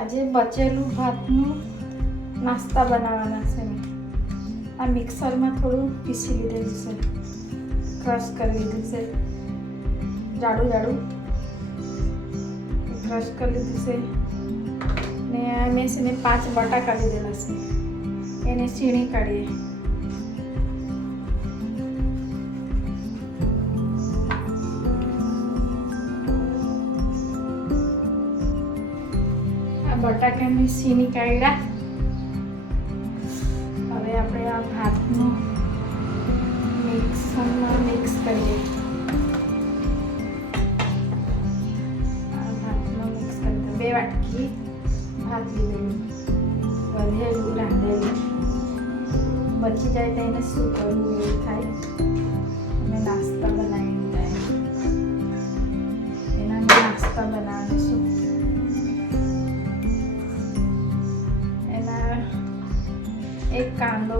આજે બચેલું ભાતનું નાસ્તા બનાવવાના છે. આ મિક્સરમાં થોડું પીસી લીધેલું છે, ક્રશ કરી લીધું છે, જાડું જાડું ક્રશ કરી લીધું છે. ને મેં છે ને 5 બટાકા લીધેલા છે, એને છીણી કાઢીએ. બટાકાની છીણી કાઢ્યા. હવે આપણે આ ભાતનું મિક્સરમાં મિક્સ કરીએ. આ ભાતમાં મિક્સ કરી 2 વાટકી ભાત લીધેલું, વધેલું રાંધેલું. બચી જાય તો એને શું કરવું એવું થાય, અમે નાસ્તા બનાવી જાય એના નાસ્તા બનાવીશું. એક કાંદો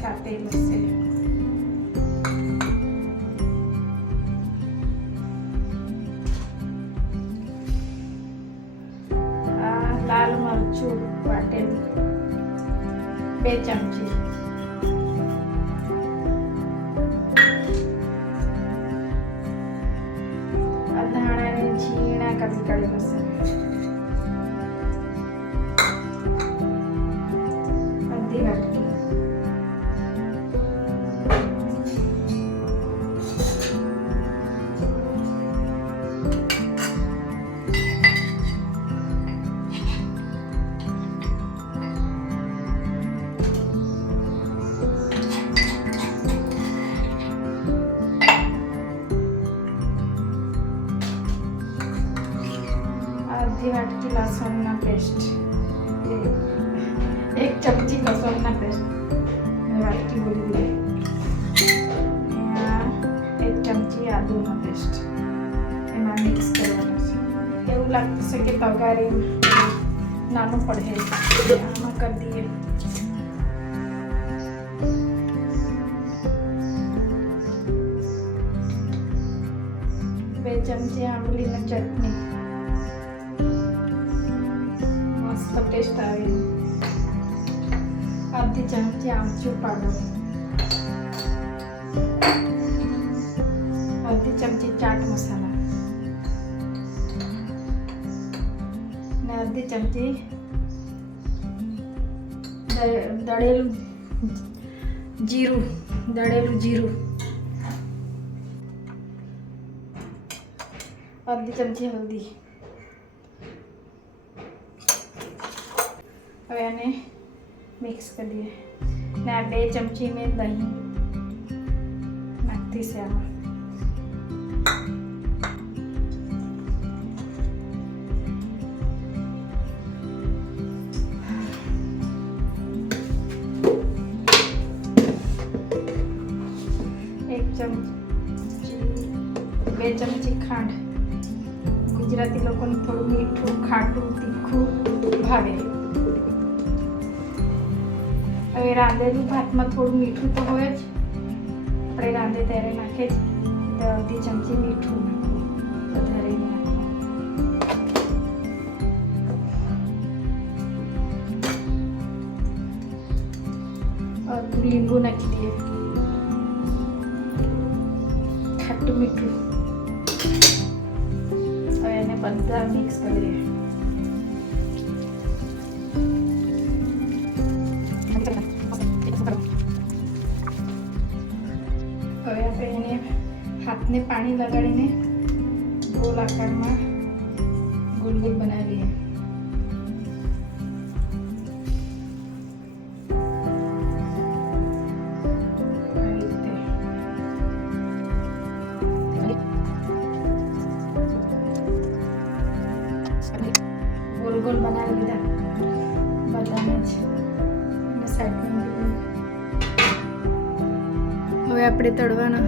કાપેલો છે, આ લાલ મરચું વાટેલું 2 ચમચી, આ ધાણાને ઝીણા કાપી કાઢેલો છે, અડધી વાટકી લસણના પેસ્ટ, 1 ચમચી લસણના પેસ્ટ વાટકી બોલી દીધી. 1 ચમચી આદુનો પેસ્ટ એમાં મિક્સ કરવાનું છે. એવું લાગતું છે કે તગારી નાનું પડે, આમાં કરી દઈએ. બે ચમચી આંબલીની ચટણી, મસ્ત ટેસ્ટ આવે. અડધી ચમચી આમચૂર પાવડર, અડધી ચમચી ચાટ મસાલા ને અડધી ચમચી દળેલું જીરું, અડધી ચમચી હલ્દી. હવે આને મિક્સ કરી દઈએ. ને આ 2 ચમચી મેં દહીં નાખતી છે આમાં. એક ચમચી 2 ચમચી ખાંડ. ગુજરાતી લોકોને થોડું મીઠું, ખાટું, તીખું ભાવે. હવે રાંધેલું ભાતમાં થોડું મીઠું તો હોય જ, આપણે રાંધે ત્યારે નાખે જ. તો અડધી ચમચી મીઠું નાખવું, વધારે નાખવું. અડધું લીંબુ નાખી દઈએ, ખાટું મીઠું. હવે એને બધા મિક્સ કરી દઈએ. હવે આપણે એને હાથને પાણી લગાડીને ગોળ આકારમાં ગોળ ગોળ બનાવી લઈએ. ગોળ ગોળ બનાવી લીધા બધાને જ સાઈડમાં. હવે આપણે તળવાના.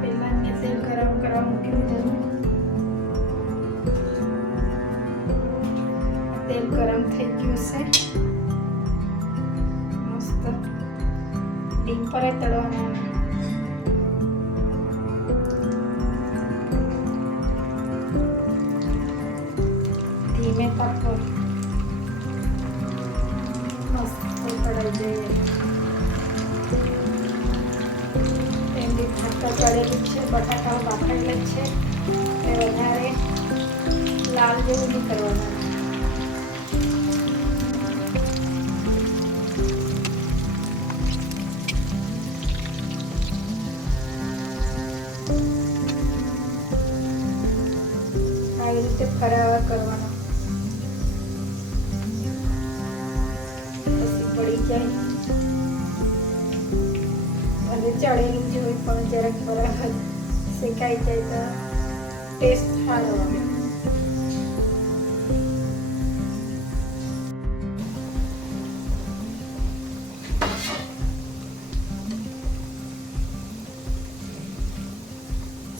પહેલા મેં તેલ ગરમ કરવા મૂકી દીધું. તેલ ગરમ થઈ ગયું છે, મસ્ત ડીપ પર તળવાના. ધીમે તવા પર મસ્ત તળાઈ જાય. એમની ભાત ચડેલી છે, બટાકાઓ બાફેલા છે. એ વધારે લાલ જેવું નહીં કરવાના. આવી રીતે ફરાવા કરવાનો, પછી પડી જાય. અને ચડેલું જ હોય પણ જરાક બરાબર શેકાઈ જાય તો ટેસ્ટ સારો આવે.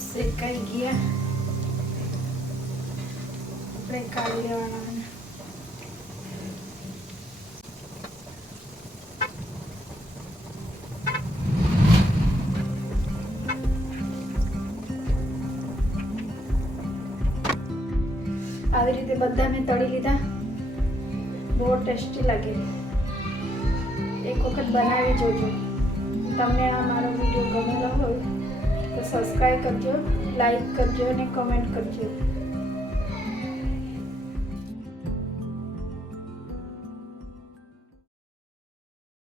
શેકાઈ ગયા આપણે કાઢી લેવાના. આવી રીતે બધા મેં તળી લીધા. બહુ ટેસ્ટી લાગે. એક વખત બનાવી જોજો. તમને આ મારો વિડીયો ગમેલો હોય તો સબસ્ક્રાઈબ કરજો, લાઈક કરજો અને કમેન્ટ કરજો.